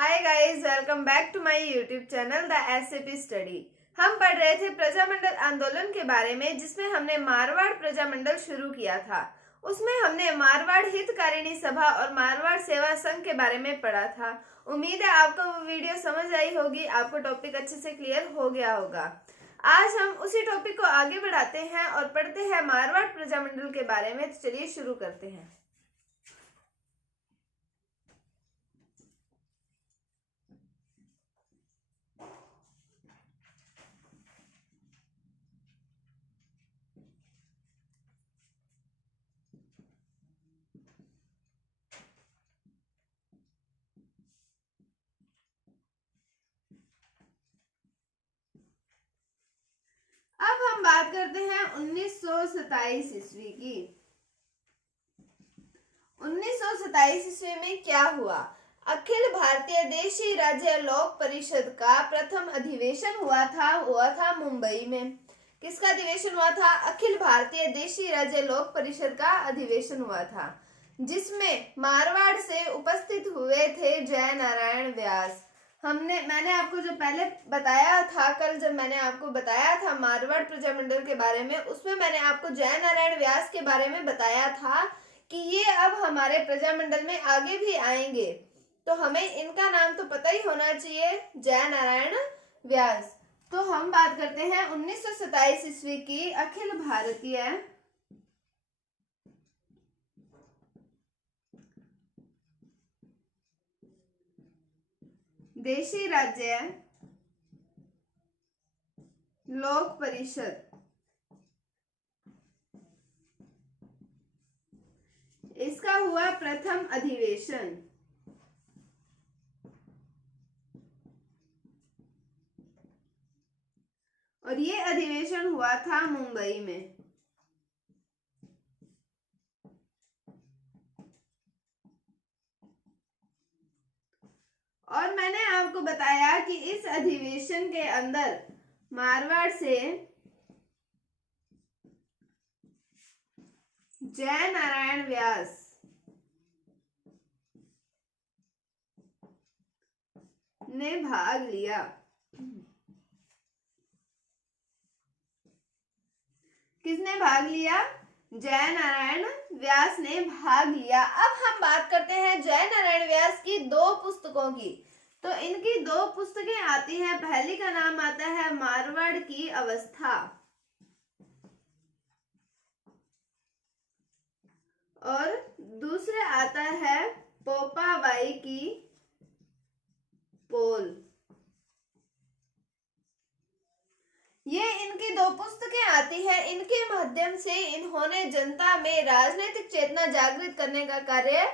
Hi guys, welcome back to my YouTube channel the SAP study. हम पढ़ रहे थे प्रजामंडल आंदोलन के बारे में, जिसमें हमने मारवाड़ प्रजामंडल शुरू किया था। उसमें हमने मारवाड़ हितकारिणी सभा और मारवाड़ सेवा संघ के बारे में पढ़ा था। उम्मीद है आपको वो वीडियो समझ आई होगी, आपको टॉपिक अच्छे से क्लियर हो गया होगा। आज हम उसी टॉपिक को आगे बढ़ाते हैं और पढ़ते हैं मारवाड़ प्रजामंडल के बारे में। तो चलिए शुरू करते हैं। अब हम बात करते हैं 1927 ईस्वी की। 1927 ईस्वी में क्या हुआ? अखिल भारतीय देशी राज्य लोक परिषद का प्रथम अधिवेशन हुआ था मुंबई में। किसका अधिवेशन हुआ था? अखिल भारतीय देशी राज्य लोक परिषद का अधिवेशन हुआ था, जिसमें मारवाड़ से उपस्थित हुए थे जय नारायण व्यास। मैंने आपको जो पहले बताया था, कल जब मैंने आपको बताया था मारवाड़ प्रजामंडल के बारे में, उसमें मैंने आपको जय नारायण व्यास के बारे में बताया था कि ये अब हमारे प्रजामंडल में आगे भी आएंगे, तो हमें इनका नाम तो पता ही होना चाहिए, जय नारायण व्यास। तो हम बात करते हैं 1927 ईस्वी की अखिल भारतीय देशी राज्य लोक परिषद, इसका हुआ प्रथम अधिवेशन। और ये अधिवेशन हुआ था मुंबई में। और मैंने आपको बताया कि इस अधिवेशन के अंदर मारवाड़ से जय नारायण व्यास ने भाग लिया। किसने भाग लिया? जय नारायण व्यास ने भाग लिया। अब हम बात करते हैं जय नारायण व्यास की दो पुस्तकों की। तो इनकी दो पुस्तकें आती हैं। पहली का नाम आता है मारवाड़ की अवस्था और दूसरे आता है पोपाबाई की पोल। ये इनकी दो पुस्तकें आती हैं। इनके माध्यम से इन्होंने जनता में राजनीतिक चेतना जागृत करने का कार्य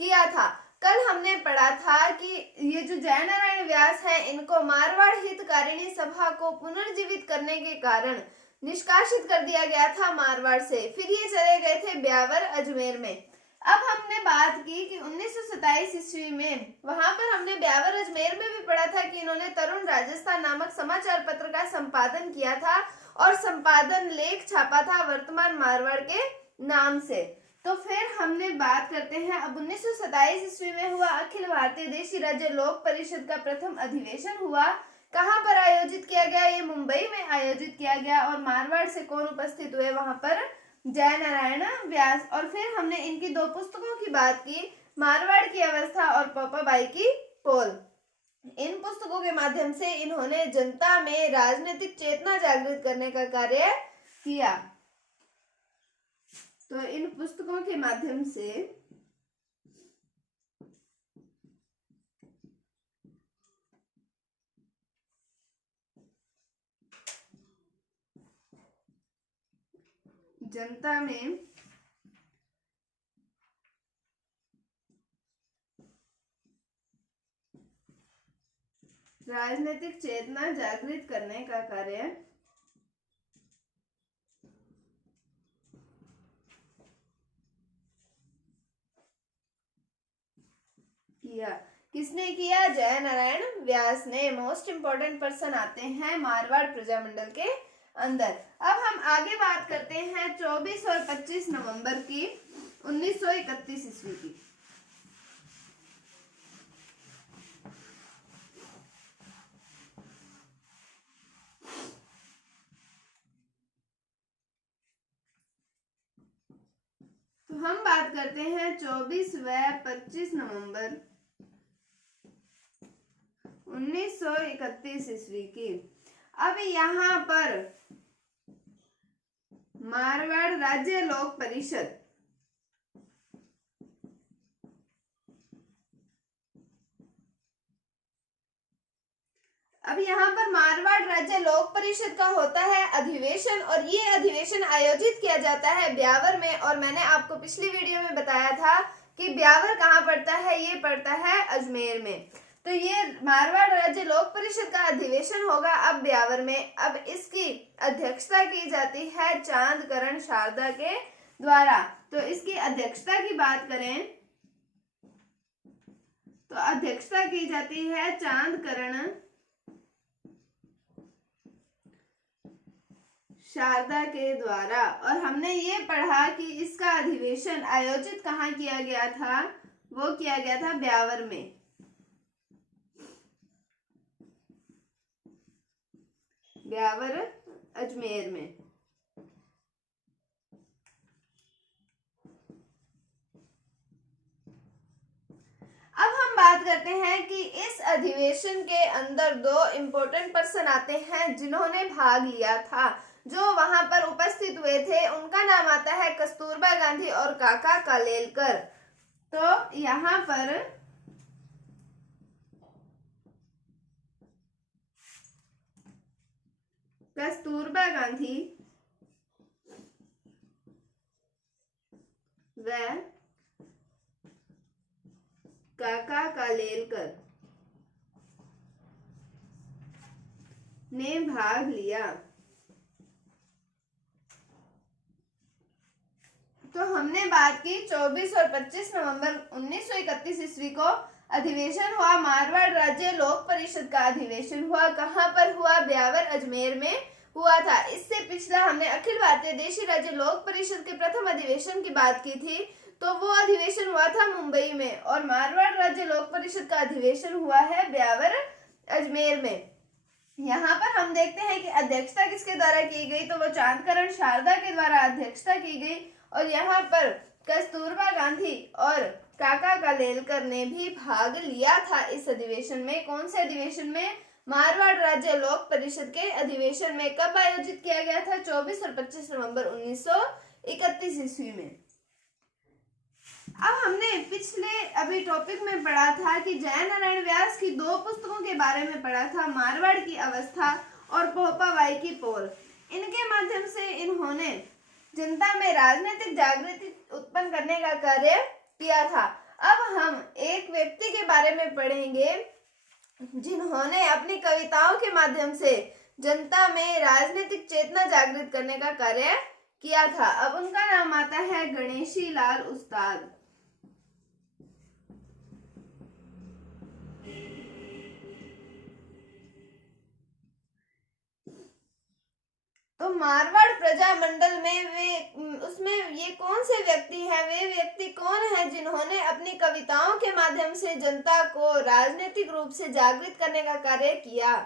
किया था। कल हमने पढ़ा था कि ये जो जय नारायण व्यास है, इनको मारवाड़ हितकारिणी सभा को पुनर्जीवित करने के कारण निष्कासित कर दिया गया था मारवाड़ से। फिर ये चले गए थे ब्यावर अजमेर में। अब हमने बात की कि 1927 ईस्वी में वहां पर हमने ब्यावर अजमेर में भी पढ़ा था कि इन्होंने तरुण राजस्थान नामक समाचार पत्र का संपादन किया था और संपादन लेख छापा था वर्तमान मारवाड़ के नाम से। तो फिर हमने बात करते हैं अब 1927 ईस्वी में हुआ अखिल भारतीय देशी राज्य लोक परिषद का प्रथम अधिवेशन हुआ। कहाँ पर आयोजित किया गया? ये मुंबई में आयोजित किया गया। और मारवाड़ से कौन उपस्थित हुए वहां पर? जय नारायण व्यास। और फिर हमने इनकी दो पुस्तकों की बात की, मारवाड़ की अवस्था और पोपाबाई की पोल। इन पुस्तकों के माध्यम से इन्होंने जनता में राजनीतिक चेतना जागृत करने का कार्य किया। तो इन पुस्तकों के माध्यम से जनता में राजनीतिक चेतना जागृत करने का कार्य किया। किसने किया? जय नारायण व्यास ने। मोस्ट इंपोर्टेंट पर्सन आते हैं मारवाड़ प्रजामंडल के अंदर। अब हम आगे बात करते हैं 24 और 25 नवंबर की 1931 ईस्वी की। हम बात करते हैं 24 व 25 नवंबर 1931 ईस्वी की। अब यहाँ पर मारवाड़ राज्य लोक परिषद अब यहाँ पर मारवाड़ राज्य लोक परिषद का होता है अधिवेशन, और ये अधिवेशन आयोजित किया जाता है ब्यावर में। और मैंने आपको पिछली वीडियो में बताया था कि ब्यावर कहाँ पड़ता है, ये पड़ता है अजमेर में। तो ये मारवाड़ राज्य लोक परिषद का अधिवेशन होगा अब ब्यावर में। अब इसकी अध्यक्षता की जाती है चांदकरण शारदा के द्वारा। तो इसकी अध्यक्षता की बात करें तो अध्यक्षता की जाती है चांदकरण शारदा के द्वारा। और हमने ये पढ़ा कि इसका अधिवेशन आयोजित कहाँ किया गया था, वो किया गया था ब्यावर में। ब्यावर अजमेर में। अब हम बात करते हैं कि इस अधिवेशन के अंदर दो इम्पोर्टेंट पर्सन आते हैं जिन्होंने भाग लिया था, जो वहां पर उपस्थित हुए थे। उनका नाम आता है कस्तूरबा गांधी और काका कालेलकर। तो यहाँ पर कस्तूरबा गांधी व काका कालेलकर ने भाग लिया। तो हमने बात की 24 और 25 नवंबर 1931 ईस्वी को अधिवेशन हुआ, मारवाड़ राज्य लोक परिषद का अधिवेशन हुआ। कहाँ पर हुआ? ब्यावर अजमेर में हुआ था। इससे पिछला हमने अखिल भारतीय देशी राज्य लोक परिषद के प्रथम अधिवेशन की बात की थी, तो वो अधिवेशन हुआ था मुंबई में। और मारवाड़ राज्य लोक परिषद का अधिवेशन हुआ है ब्यावर अजमेर में। यहाँ पर हम देखते हैं कि अध्यक्षता किसके द्वारा की गई, तो वो चांदकरण शारदा के द्वारा अध्यक्षता की गई। और यहाँ पर कस्तूरबा गांधी और काका कालेलकर ने भी भाग लिया था इस अधिवेशन में। कौन से अधिवेशन में? मारवाड़ राज्य लोक परिषद के अधिवेशन में। कब आयोजित किया गया था? 24 और 25 नवंबर 1931 ईस्वी में। अब हमने पिछले अभी टॉपिक में पढ़ा था कि जयनारायण व्यास की दो पुस्तकों के बारे में पढ़ा था, मारवाड़ की अवस्था और पोपाबाई की पोल। इनके माध्यम से इन्होंने जनता में राजनीतिक जागृति उत्पन्न करने का कार्य किया था। अब हम एक व्यक्ति के बारे में पढ़ेंगे जिन्होंने अपनी कविताओं के माध्यम से जनता में राजनीतिक चेतना जागृत करने का कार्य किया था। अब उनका नाम आता है गणेशी लाल उस्ताद। तो मारवाड़ प्रजामंडल में उसमें ये कौन से व्यक्ति हैं? वे व्यक्ति कौन है जिन्होंने अपनी कविताओं के माध्यम से जनता को राजनीतिक रूप से जागृत करने का कार्य किया?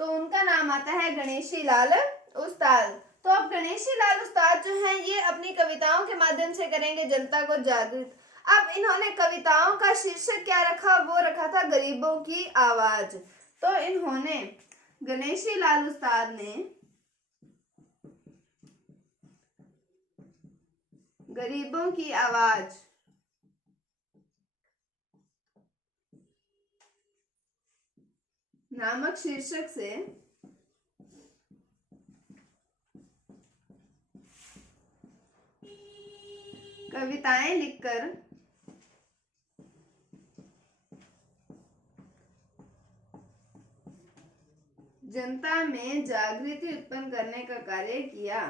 तो उनका नाम आता है गणेशी लाल उस्ताद। तो अब गणेशी लाल उस्ताद जो हैं, ये अपनी कविताओं के माध्यम से करेंगे जनता को जागृत। अब इन्होंने कविताओं का शीर्षक क्या रखा? वो रखा था गरीबों की आवाज। तो इन्होंने, गणेशी लाल उस्ताद ने गरीबों की आवाज नामक शीर्षक से कविताएं लिखकर जनता में जागृति उत्पन्न करने का कार्य किया।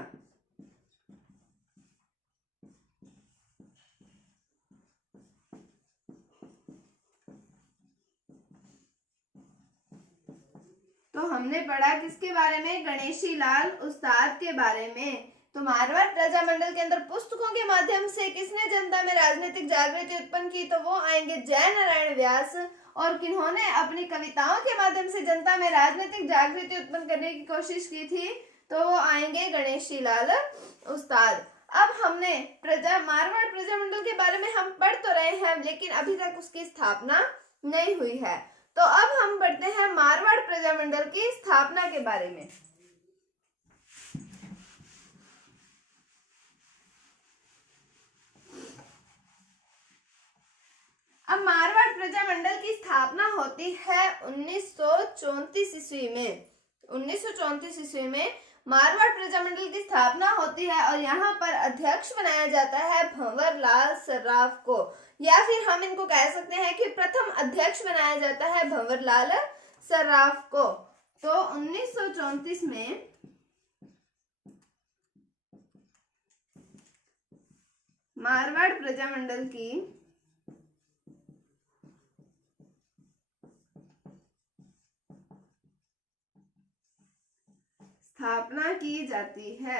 तो हमने पढ़ा किसके बारे में? गणेशी लाल उस्ताद के बारे में। तो मारवाड़ प्रजामंडल के अंदर पुस्तकों के माध्यम से किसने जनता में राजनीतिक जागृति उत्पन्न की? तो वो आएंगे जयनारायण व्यास। और किन्होंने अपनी कविताओं के माध्यम से जनता में राजनीतिक जागृति उत्पन्न करने की कोशिश की थी? तो वो आएंगे गणेशी लाल उस्ताद। अब हमने मारवाड़ प्रजामंडल के बारे में हम पढ़ तो रहे हैं, लेकिन अभी तक उसकी स्थापना नहीं हुई है। तो अब हम पढ़ते हैं मारवाड़ प्रजामंडल की स्थापना के बारे में। अब मारवाड़ प्रजामंडल की स्थापना होती है 1934 ईस्वी में। 1934 ईस्वी में मारवाड़ प्रजामंडल की स्थापना होती है और यहाँ पर अध्यक्ष बनाया जाता है भंवरलाल सर्राफ को, या फिर हम इनको कह सकते हैं कि प्रथम अध्यक्ष बनाया जाता है भंवरलाल सर्राफ को। तो 1934 में मारवाड़ प्रजामंडल की स्थापना की जाती है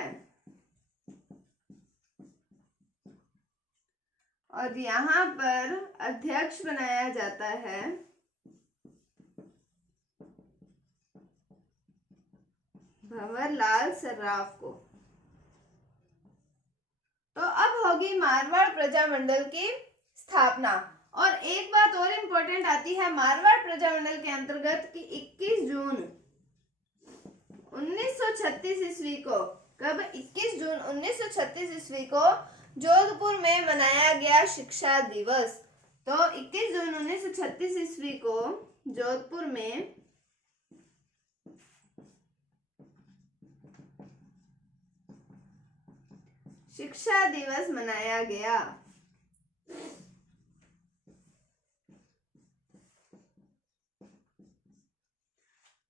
और यहाँ पर अध्यक्ष बनाया जाता है भंवरलाल सर्राफ को। तो अब होगी मारवाड़ प्रजामंडल की स्थापना। और एक बात और इम्पोर्टेंट आती है मारवाड़ प्रजामंडल के अंतर्गत कि 21 जून 1936 ईस्वी को, कब 21 जून 1936 ईस्वी को जोधपुर में मनाया गया शिक्षा दिवस। तो 21 जून 1936 ईस्वी को जोधपुर में शिक्षा दिवस मनाया गया।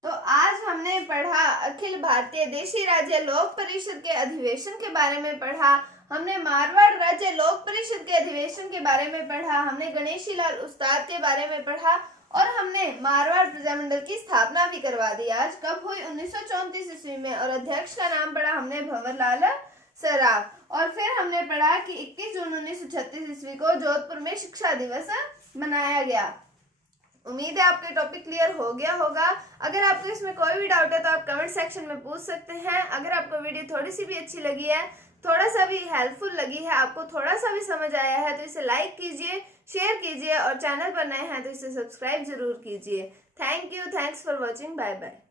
तो आज हमने पढ़ा अखिल भारतीय देशी राज्य लोक परिषद के अधिवेशन के बारे में पढ़ा, हमने मारवाड़ राज्य लोक परिषद के अधिवेशन के बारे में पढ़ा, हमने गणेशी लाल उस्ताद के बारे में पढ़ा और हमने मारवाड़ प्रजामंडल की स्थापना भी करवा दी। आज कब हुई? 1934 ईस्वी में। और अध्यक्ष का नाम पढ़ा हमने भंवरलाल सर्राफ। और फिर हमने पढ़ा कि 21 जून 1936 ईस्वी को जोधपुर में शिक्षा दिवस मनाया गया। उम्मीद है आपके टॉपिक क्लियर हो गया होगा। अगर आपको इसमें कोई भी डाउट है तो आप कमेंट सेक्शन में पूछ सकते हैं। अगर आपको वीडियो थोड़ी सी भी अच्छी लगी है, थोड़ा सा भी हेल्पफुल लगी है, आपको थोड़ा सा भी समझ आया है, तो इसे लाइक कीजिए, शेयर कीजिए और चैनल पर नए हैं तो इसे सब्सक्राइब जरूर कीजिए। Thank you, thanks for watching, bye bye.